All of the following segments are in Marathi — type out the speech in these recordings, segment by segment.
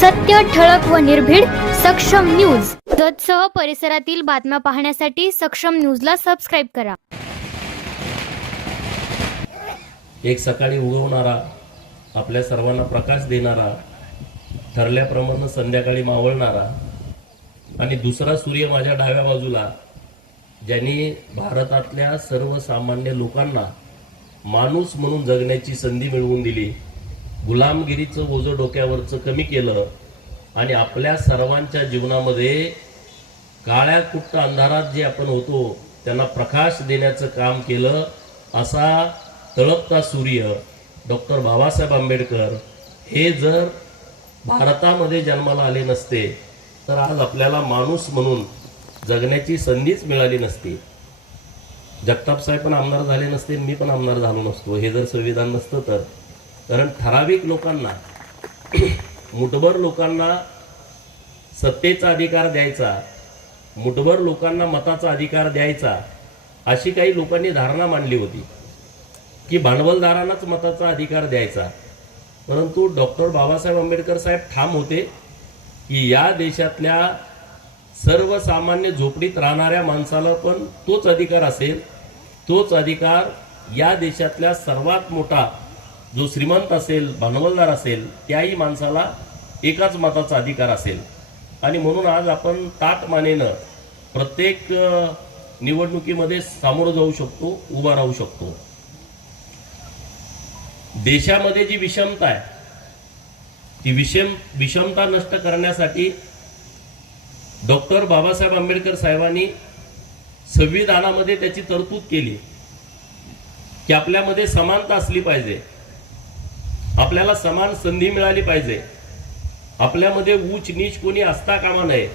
सत्य, ठळक व निर्भीड सक्षम न्यूज. जतसह परिसरातील बातम्या पाहण्यासाठी सक्षम न्यूजला सबस्क्राईब करा. एक सकाळी उगवणारा, आपल्या सर्वांना प्रकाश देणारा, ठरल्याप्रमाणे संध्याकाळी मावळणारा, आणि दुसरा सूर्य माझ्या डाव्या बाजूला, ज्यांनी भारतातल्या सर्वसामान्य लोकांना माणूस म्हणून जगण्याची संधी मिळवून दिली, गुलामगिरीचं ओझं डोक्यावरचं कमी केलं आणि आपल्या सर्वांच्या जीवनामध्ये काळ्या कुट्ट अंधारात जे आपण होतो त्यांना प्रकाश देण्याचं काम केलं, असा तळपता सूर्य डॉक्टर बाबासाहेब आंबेडकर हे जर भारतामध्ये जन्माला आले नसते तर आज आपल्याला माणूस म्हणून जगण्याची संधीच मिळाली नसती. जगताप साहेब पण आमदार झाले नसते, मी पण आमदार झालो नसतो, हे जर संविधान नसतं तर. कारण ठराविक लोकांना, मुठभर लोकांना सत्तेचा अधिकार द्यायचा, मुठभर लोकांना मताचा अधिकार द्यायचा, अशी काही लोकांनी धारणा मांडली होती की भांडवलदारांनाच मताचा अधिकार द्यायचा. परंतु डॉक्टर बाबासाहेब आंबेडकर साहेब ठाम होते की या देशातल्या सर्वसामान्य झोपडीत राहणाऱ्या माणसाला पण तोच अधिकार असेल, तोच अधिकार या देशातल्या सर्वात मोठा जो श्रीमंत असेल, भांडवलदार असेल, त्याही माणसाला एकाच मताचा अधिकार असेल. आणि म्हणून आज आपण ताटमानेनं प्रत्येक निवडणुकीमध्ये सामोरं जाऊ शकतो, उभा राहू शकतो. देशामध्ये जी विषमता आहे ती विषमता नष्ट करण्यासाठी डॉक्टर बाबासाहेब आंबेडकर साहेबांनी संविधानामध्ये त्याची तरतूद केली की आपल्यामध्ये समानता असली पाहिजे, आपल्याला समान संधी मिळाली पाहिजे, आपल्यामध्ये उच्च नीच कोणी असता कामा नये.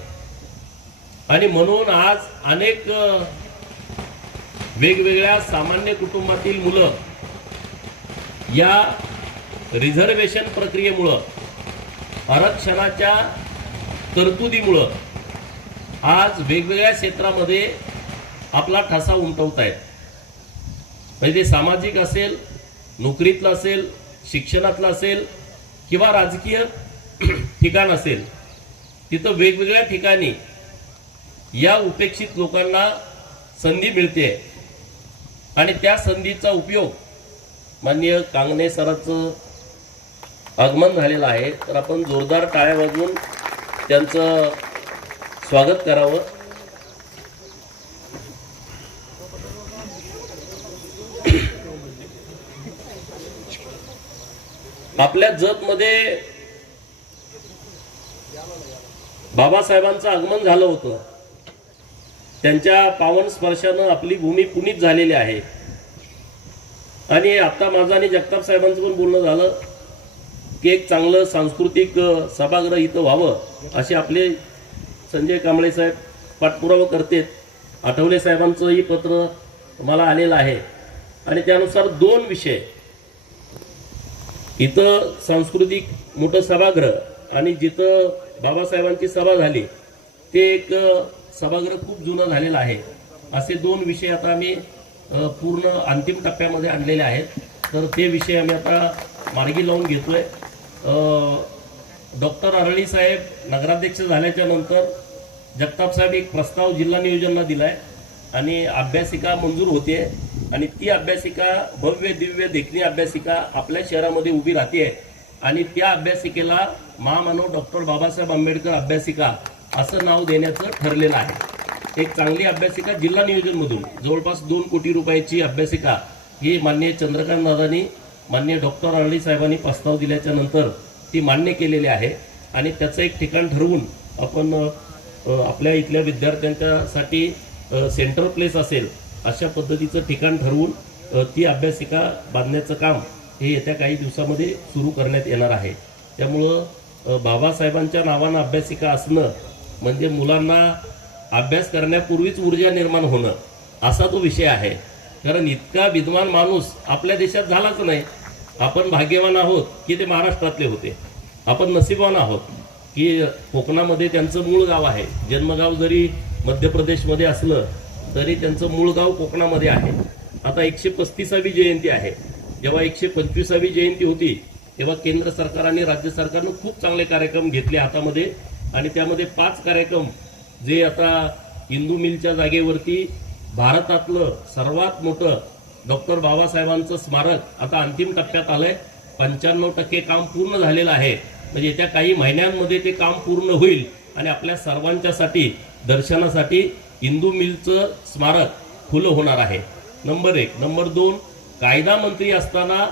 आणि म्हणून आज अनेक वेगवेगळ्या सामान्य कुटुंबातील मुलं या रिझर्वेशन प्रक्रियेमुळं, आरक्षणाच्या तरतुदीमुळं आज वेगवेगळ्या क्षेत्रामध्ये आपला ठसा उमटवत आहेत. म्हणजे ते सामाजिक असेल, नोकरीतलं असेल, शिक्षणातलं असेल किंवा राजकीय ठिकाण असेल, तिथं वेगवेगळ्या ठिकाणी या उपेक्षित लोकांना संधी मिळते आणि त्या संधीचा उपयोग माननीय कांगणे सरांचं आगमन झालेलं आहे, तर आपण जोरदार टाळ्या वाजवून त्यांचं स्वागत करावं. आपल्या जतमध्ये बाबासाहेबांचं आगमन झालं होतं, त्यांच्या पावन स्पर्शानं आपली भूमी पुनीत झालेली आहे. आणि आता माझं आणि जगताप साहेबांचं पण बोलणं झालं की एक चांगलं सांस्कृतिक सभागृह इथं व्हावं, असे आपले संजय कांबळे साहेब पाठपुरावा करतेत. आठवले साहेबांचंही पत्र मला आलेलं आहे आणि त्यानुसार 2 विषय इथं सांस्कृतिक मोठं सभागृह आणि जिथं बाबासाहेबांची सभा झाली ते एक सभागृह खूप जुनं झालेलं आहे, असे 2 विषय आता आम्ही पूर्ण अंतिम टप्प्यामध्ये आणलेले आहेत. तर ते विषय आम्ही आता मार्गी लावून घेतोय. डॉक्टर अरळी साहेब नगराध्यक्ष झाल्याच्या नंतर जगताप साहेब एक प्रस्ताव जिल्हा नियोजनला दिलाय आणि अभ्यासिका मंजूर होते आणि ती अभ्यासिका भव्य दिव्य देखणी अभ्यासिका आपल्या शहरामध्ये उभी राहते आणि त्या अभ्यासिकेला महामानव डॉक्टर बाबासाहेब आंबेडकर अभ्यासिका असं नाव देण्याचं ठरलेलं आहे. एक चांगली अभ्यासिका जिल्हा नियोजनमधून जवळपास 2 कोटी रुपयाची अभ्यासिका ही माननीय चंद्रकांत दादांनी, माननीय डॉक्टर अरळी साहेबांनी प्रस्ताव दिल्याच्या नंतर ती मान्य केलेली आहे आणि त्याचं एक ठिकाण ठरवून आपण आपल्या इथल्या विद्यार्थ्यांच्यासाठी सेंट्रल प्लेस असेल अशा पद्धतीचं ठिकाण ठरवून ती अभ्यासिका बांधण्याचं काम हे येत्या काही दिवसामध्ये सुरू करण्यात येणार आहे. त्यामुळं बाबासाहेबांच्या नावानं अभ्यासिका असणं म्हणजे मुलांना अभ्यास करण्यापूर्वीच ऊर्जा निर्माण होणं असा तो विषय आहे. कारण इतका विद्वान माणूस आपल्या देशात झालाच नाही. आपण भाग्यवान आहोत की ते महाराष्ट्रातले होते, आपण नशीबवान आहोत की कोकणामध्ये त्यांचं मूळ गाव आहे. जन्मगाव जरी मध्य प्रदेशमध्ये असलं तरी त्यांचं मूळ गाव कोकणामध्ये आहे. आता 135वी जयंती आहे. जेव्हा 125वी जयंती होती तेव्हा केंद्र सरकार आणि राज्य सरकारनं खूप चांगले कार्यक्रम घेतले हातामध्ये आणि त्यामध्ये 5 कार्यक्रम जे आता इंदू मिलच्या जागेवरती भारतातलं सर्वात मोठं डॉक्टर बाबासाहेबांचं स्मारक आता अंतिम टप्प्यात आलंय. 95% काम पूर्ण झालेलं आहे. म्हणजे येत्या काही महिन्यांमध्ये ते काम पूर्ण होईल आणि आपल्या सर्वांच्यासाठी दर्शनासाठी इंदू मिलचं स्मारक खुलं होणार आहे. नंबर 1. नंबर 2, कायदा मंत्री असताना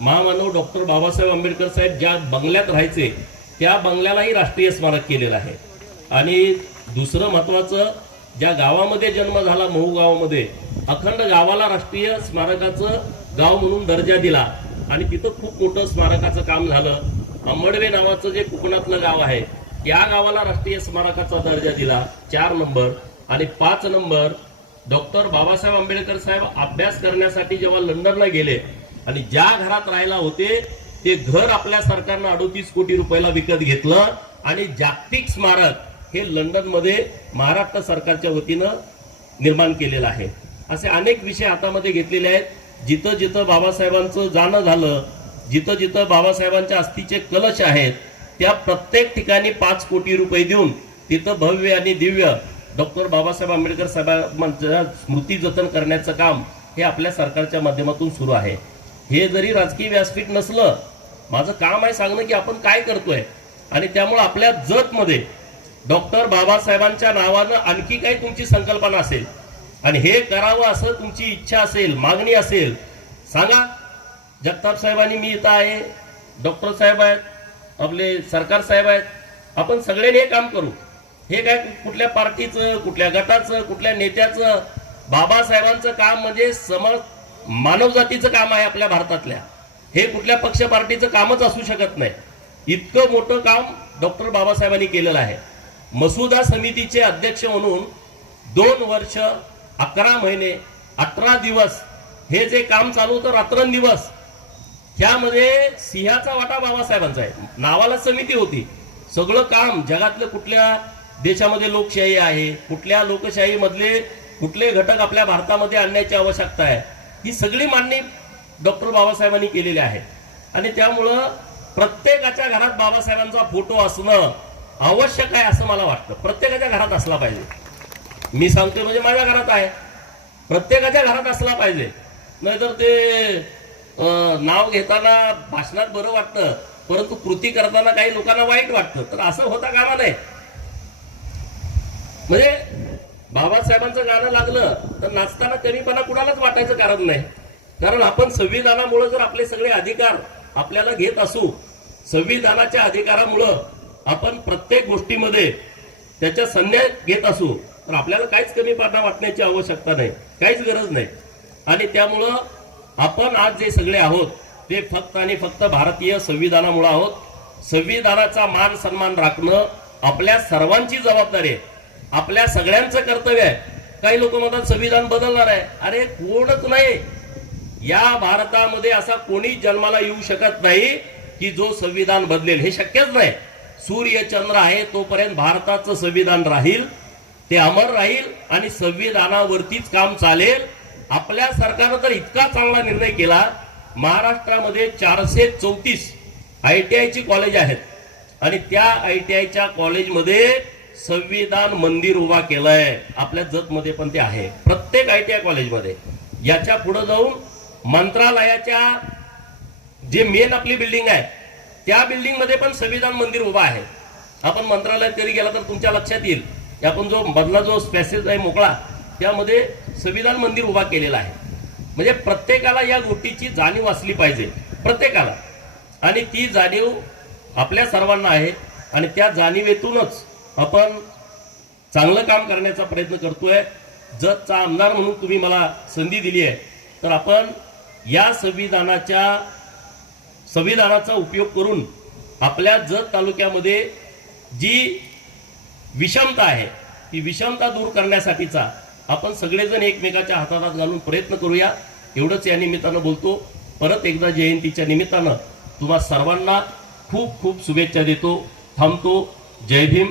महामानव डॉक्टर बाबासाहेब आंबेडकर साहेब ज्या बंगल्यात राहायचे त्या बंगल्यालाही राष्ट्रीय स्मारक केलेलं आहे. आणि दुसरं महत्वाचं, ज्या गावामध्ये जन्म झाला महू गावामध्ये अखंड गावाला राष्ट्रीय स्मारकाचं गाव म्हणून दर्जा दिला आणि तिथं खूप मोठं स्मारकाचं काम झालं. अंबडवे नावाचं जे कोकणातलं गाव आहे त्या गावाला राष्ट्रीय स्मारकाचा दर्जा दिला. 4 नंबर. आणि 5 नंबर, डॉक्टर बाबासाहेब आंबेडकर साहेब अभ्यास करण्यासाठी जेव्हा लंडनला गेले आणि ज्या घरात राहायला होते ते घर आपल्या सरकारनं 38 कोटी रुपयाला विकत घेतलं आणि जागतिक स्मारक हे लंडन मध्ये महाराष्ट्र सरकारच्या वतीनं निर्माण केलेलं आहे. असे अनेक विषय हातामध्ये घेतलेले आहेत. जिथं जिथं बाबासाहेबांचं जाणं झालं, जिथं जिथं बाबासाहेबांच्या अस्थीचे कलश आहेत त्या प्रत्येक ठिकाणी 5 कोटी रुपये देऊन तिथं भव्य आणि दिव्य डॉक्टर बाबासाहेब आंबेडकर साहेबांच्या स्मृती जतन करण्याचं काम हे आपल्या सरकारच्या माध्यमातून सुरू आहे. हे जरी राजकीय व्यासपीठ नसलं, माझं काम आहे सांगणं की आपण काय करतोय. आणि त्यामुळे आपल्या जतमध्ये डॉक्टर बाबासाहेबांच्या नावानं आणखी काही तुमची संकल्पना असेल आणि हे करावं असं तुमची इच्छा असेल, मागणी असेल, सांगा. जगताप साहेबांनी मी इथं आहे, डॉक्टर साहेब आहेत, आपले सरकार साहेब आहेत, आपण सगळ्यांनी हे काम करू. हे काय कुठल्या पार्टीचं, कुठल्या गटाचं, कुठल्या नेत्याचं, बाबासाहेबांचं काम म्हणजे मानवजातीचं काम आहे आपल्या भारतातल्या. हे कुठल्या पक्ष पार्टीचं कामच असू शकत नाही. इतकं मोठं काम डॉक्टर बाबासाहेबांनी केलेलं आहे. मसुदा समितीचे अध्यक्ष म्हणून 2 वर्ष 11 महिने 18 दिवस हे जे काम चालू होतं रात्रंदिवस, त्यामध्ये सिंहाचा वाटा बाबासाहेबांचा आहे. नावाला समिती होती. सगळं काम जगातलं कुठल्या देशामध्ये लोकशाही आहे, कुठल्या लोकशाही मधले कुठले घटक आपल्या भारतामध्ये आणण्याची आवश्यकता आहे, ही सगळी मांडणी डॉक्टर बाबासाहेबांनी केलेली आहे. आणि त्यामुळं प्रत्येकाच्या घरात बाबासाहेबांचा फोटो असणं आवश्यक आहे असं मला वाटतं. प्रत्येकाच्या घरात असला पाहिजे. मी सांगतोय म्हणजे माझ्या घरात आहे, प्रत्येकाच्या घरात असला पाहिजे. नाहीतर ते नाव घेताना भाषणात बरं वाटतं परंतु कृती करताना काही लोकांना वाईट वाटतं. तर असं होता कामा नये. म्हणजे बाबासाहेबांचं गाणं लागलं तर नाचताना कमीपणा कुणालाच वाटायचं कारण नाही. कारण आपण संविधानामुळे जर आपले सगळे अधिकार आपल्याला घेत असू, संविधानाच्या अधिकारामुळं आपण प्रत्येक गोष्टीमध्ये त्याच्या संन्यास घेत असू तर आपल्याला काहीच कमीपणा वाटण्याची आवश्यकता नाही, काहीच गरज नाही. आणि त्यामुळं आपण आज जे सगळे आहोत ते फक्त आणि फक्त भारतीय संविधानामुळे आहोत. संविधानाचा मान सन्मान राखणं आपल्या सर्वांची जबाबदारी आहे, आपल्या सगळ्यांचं कर्तव्य आहे. काही लोक म्हणतात संविधान बदलणार आहे. अरे कोणच नाही. या भारतामध्ये असा कोणी जन्माला येऊ शकत नाही की जो संविधान बदलेल. हे शक्यच नाही. सूर्य चंद्र आहे तोपर्यंत भारताचं संविधान राहील, ते अमर राहील आणि संविधानावरतीच काम चालेल. आपल्या सरकारनं तर इतका चांगला निर्णय केला. महाराष्ट्रामध्ये 434 ITI ची कॉलेज आहेत आणि त्या ITI च्या कॉलेजमध्ये संविधान मंदिर उभा केलंय. आपल्या जतमध्ये पण ते आहे, प्रत्येक ITI कॉलेजमध्ये. याच्या पुढे जाऊन मंत्रालयाच्या जे मेन आपली बिल्डिंग आहे त्या बिल्डिंग मध्ये पण संविधान मंदिर उभा आहे. आपण मंत्रालयात कधी गेला तर तुमच्या लक्षात येईल की आपण जो मधला जो स्पेसेस आहे मोकळा त्यामध्ये संविधान मंदिर उभा केलेला आहे. म्हणजे प्रत्येकाला या गोष्टीची जाणीव असली पाहिजे, प्रत्येकाला. आणि ती जाणीव आपल्या सर्वांना आहे आणि त्या जाणीवेतूनच आपण चांगलं काम करण्याचा प्रयत्न करतोय. जतचा आमदार म्हणून तुम्ही मला संधी दिली आहे तर आपण या संविधानाचा उपयोग करून आपल्या जत तालुक्यामध्ये जी विषमता आहे ती विषमता दूर करण्यासाठीचा आपण सगळेजण एकमेकाच्या हातात घालून प्रयत्न करूया. एवढंच या निमित्तानं बोलतो. परत एकदा जयंतीच्या निमित्तानं तुम्हा सर्वांना खूप खूप शुभेच्छा देतो. थांबतो. जय भीम.